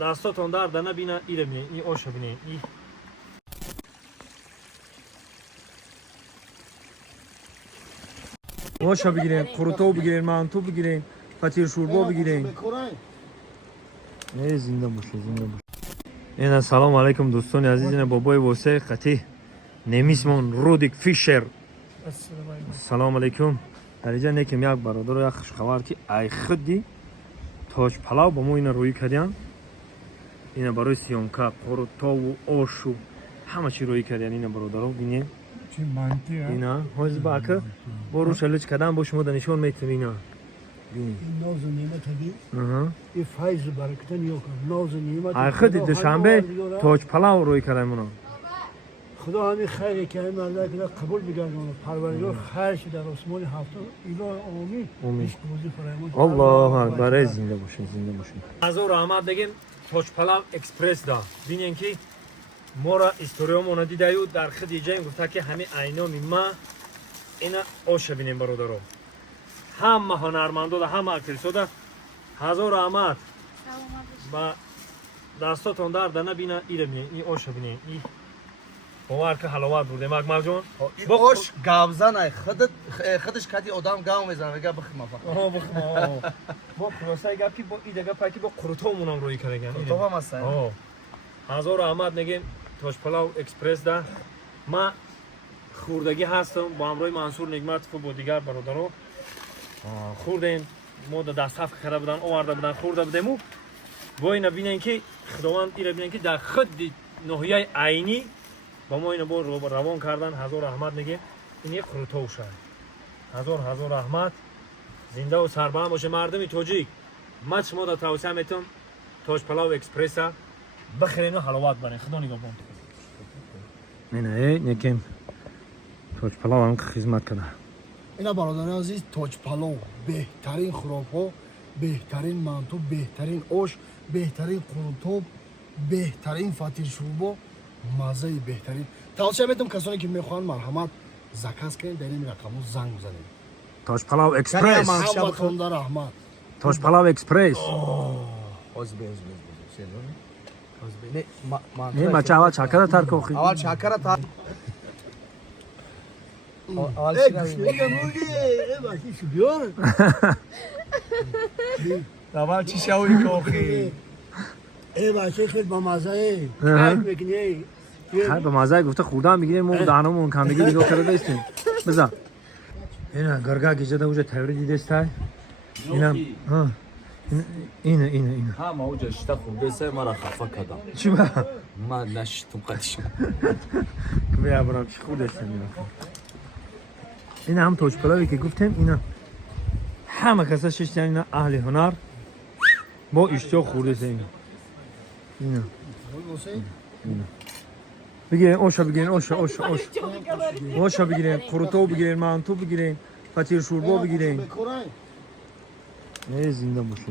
دستاتون درد نبینه ایره بینه این آش بینه این آش بگیرین قروتو بگیرین مانتو بگیرین فطیر شوربا بگیرین نه زنده باشه زنده باشه اینا سلام علیکم دوستان عزیز اینا بابای واسه قطی نمیسمون رودیک فیشر سلام علیکم در اینجا نیکم یک برادر یک خوشخبر که ای خودی تاج پلاو با ما اینا روی کردن اینا برای سیامکا قروتا و آش و همه چی روی کردن اینا برادرها ببینید چی مانتی اینا حاضر باکه برو شلج کردن با شما دانشون میتونی اینا این ناز و نعمت هدی این فیض برکت نیو کن ناز و نعمت ای خودی دوشنبه تاج پلاو روی کردن اونا خدا همین خیری که همین الله که قبول بگردونه پروردگار خیرش در آسمان هفته اینا آمین هیچ موضوع فراموش الله اکبر زنده باشین زنده باشین از او رحمت بگیم تاج پلاو اکسپرس دا ببینین که ما را استوریامون دیدایو در خود جای گفته که همین عینامی ما اینا آش ببینیم برادرها همه هنرمندا دا همه اکتریسا دا هزار رحمت با دستاتون درد نبینه ایره بینین این آش ببینین این باور که حلاوت بوده مکمل جان این آش گاوزن خودش کتی آدم گاو میزنه میگه بخیم آها بخیم با خلاصه گپ که با این دیگه پاکی با قروتامون هم روی کردن قروتا هم هست هزار رحمت میگیم تاج پلاو اکسپرس ده ما خوردگی هستم با همراه منصور نعمت و با دیگر برادرها خوردیم ما دست هفت کرده بودن آورده بودن خورده بودیم و با این ببینین که خداوند ایره ببینین که در خود ناحیه عینی با ما اینو با روان کردن هزار رحمت میگیم این یک قروتا شد هزار رحمت زنده و سربلند باشه مردم تاجیک من شما را توصیه میتونم تاج پلاو اکسپرس بخرین و حلاوت برین خدا نگاه کن نه یکم تاج پلاو هم خدمت کنه اینا برادران عزیز تاج پلاو بهترین خرافا بهترین مانتو بهترین آش بهترین قروتا بهترین فطیر شوربا مزه بهترین توصیه میتونم کسانی که میخوان مرحمت زکات کنین در این رقمو زنگ بزنید تاج پلاو اکسپرس همتون در رحمت تاج پلاو اکسپرس نه بچه اول چکر تر کن اول چکر تر اول چی شوری کوخی ای بچه خیلی با مزه خیلی بکنی خیلی با مزه گفته خوردن میگیریم ما دهنمون کم دیگه دیگه کرده بیستیم بزن اینا گرگا گیجده اوجه تبری دیده استای اینه هم اوجه اشتا خورده سه مرا خفه کدم چی با؟ من نشتم قدشم بیا برام چی خود استم این هم تاج پلاوی که گفتم اینا همه کسا ششتن اینا اهل هنر با اشتیاق خورده سه اینا بگیرین آشا بگیرین آشا بگیرین قروتا بگیرین مانتو بگیرین فطیر شوربا بگیرین نه زنده باشه